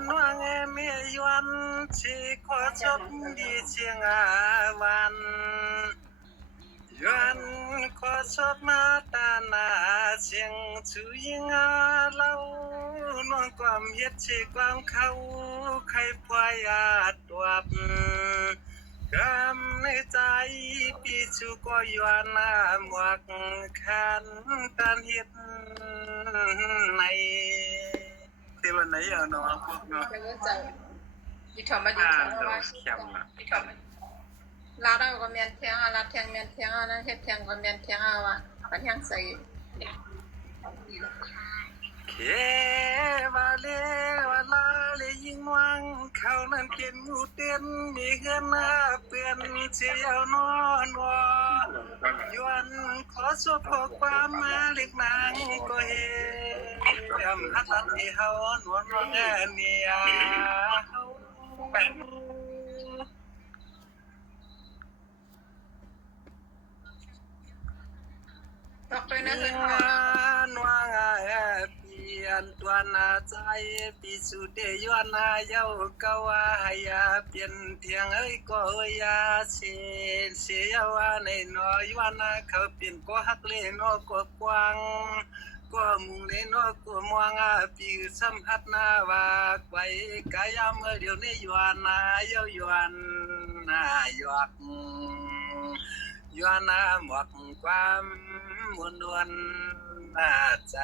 นวงเมียยวนชีขอชมดีเชียงวันยวนขอชอบมาตานาเชียงชูยิงเล่านวงความเฮ็ดชีความเขาใครพวายตัวกำในใจปีชูก็ยวนหมวกขันตันเฮ็ดในที่วันไหนเนาะพวกเนาะဒီထော်မဒီထော်မဒီထော်မလာတော့ကမြန်ထင်းလာထင်းမြန်ထင်းလာဟက်ထင်းကမြန်ထင်းဝါကထင်းဆိုင်เคบาเลวาลาเลยิงวังเขานั้นเป็นหมูเต้นมีเงินเปลี่ยนเสียวนอนวอยวนขอสวบความมาเล็กนางก็เห็นฮัตตันที่เฮานวลว่าเนียเฮาแป้งตกไปนะเพื่อนนวงเปลี่ยนตัวนาใจปีสุดเดยวนนาเย้าก็ว่าให้เปลี่ยนเทียงเอ้ยก็ยาเสียว่าในน้อยวันนาเขาเปลี่ยนก็ฮักเล่นก็กว้างก็มุงเล่นก็มวงปีสัมผัสนาว่าไว้กายามเมื่อเดี๋ยวนี้ยวนนาเย้ายวนนาหยอกยวนนาหมวกความมวลนวลใจ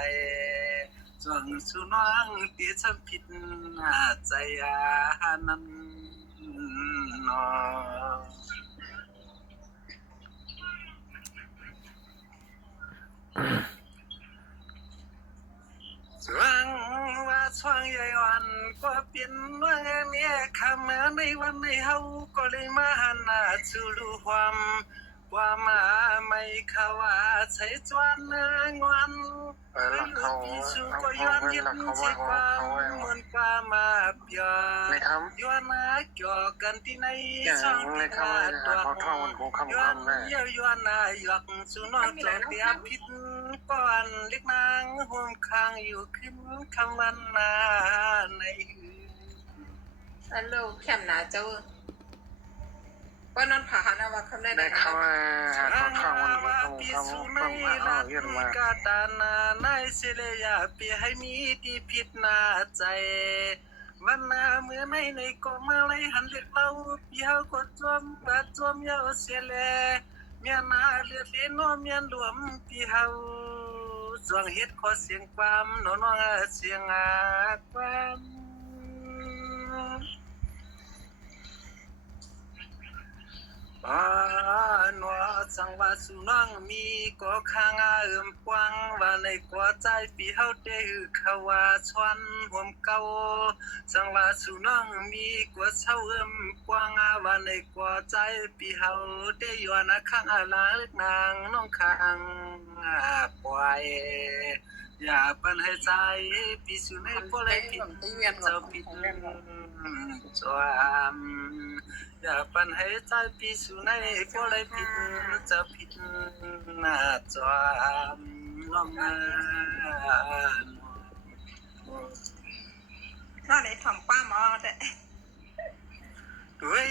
จวงสุน้องที่ฉันผิดใจนั้นนอสว่างว่าสว่างใหญ่วันก็เปลี่ยนว่าเนี้ยคำในวันในเฮาก็เลยมาหันหน้าสู่รู้ความว่ามาไม่เขาว่าใช้จวนงวนพี่ชูก็ย้อนยึดที่ความเหมือนความมาเปียย้อนมาเกี่ยวกันที่ในช่องที่ขาดตัวย้อนย้อนหยอกสุนอกจงเตียพิษก่อนเล็กนางห่วงคางอยู่ขึ้นคำวันนาในฮัลโหลแคมหนาเจ้าว่านอนผ่าหาว่าคำได้นะข้าวว่าปีสุในรักกาตานาในเสลยาปีให้มีที่ผิดนาใจวันนาเมื่อในก็มาไล่หันเล็กเล่าปีเฮาก็จวมบาดจวมยาวเสียแลเมียนาเลือดเลี้ยนเมียนรวมปีเฮาจวงเฮ็ดขอเสียงความน้องเสียงความนัวสังว่าสุนังมีก็ข้างกว้างว่าในกว่าใจปีเฮาได้เขาว่าชวนห่วมเก่าสังว่าสุนังมีกว่าเศร้ากว้างว่าในกว่าใจปีเฮาได้อยู่นะข้างลาเล็กนางน้องข้างปล่อยอย่าปันให้ใจปีสุในบ่เลยผิดเจ้าผิดจวมอย่าปันให้ใจปีสุในบ่เลยผิดเจ้าผิดจวมน้องน่าเลยทำป้ามาแต่ด้วย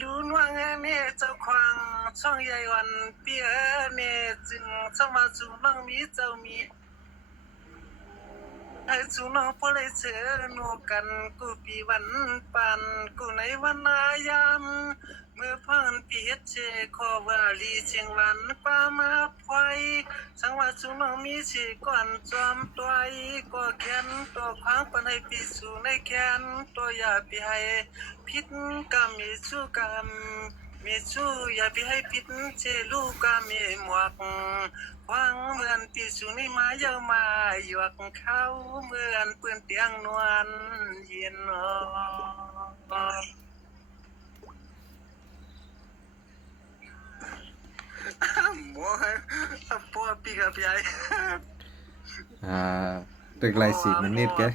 รู้ว่าเนี่ยเจ้าควางช่องใหญ่วันเปียเนี่ยจึงสมาสุนังมีเจ้ามีไอ้สุนังพอเลยเจอโนกันกูปีวันปันกูในวันนายามเมื่อพันปีเฮ็ดเจขอว่าลีเชียงวันป้ามาพอยสังว่าสุนังมีสิก่อนจอมตัวก็แขนตัวขวางปานให้ปีสู่ในแขนตัวอย่าไปให้พิษกรรมมีสู้กรรมมีสู้อย่าไปให้พิษเจลูกกรรมมีหมวกควางเหมือนปีสู่ในมาเยามาหยวกเขาเหมือนปืนเตียงนวลเย็นหมอปัวปีกับใหญ่ตึกไร10 minit ke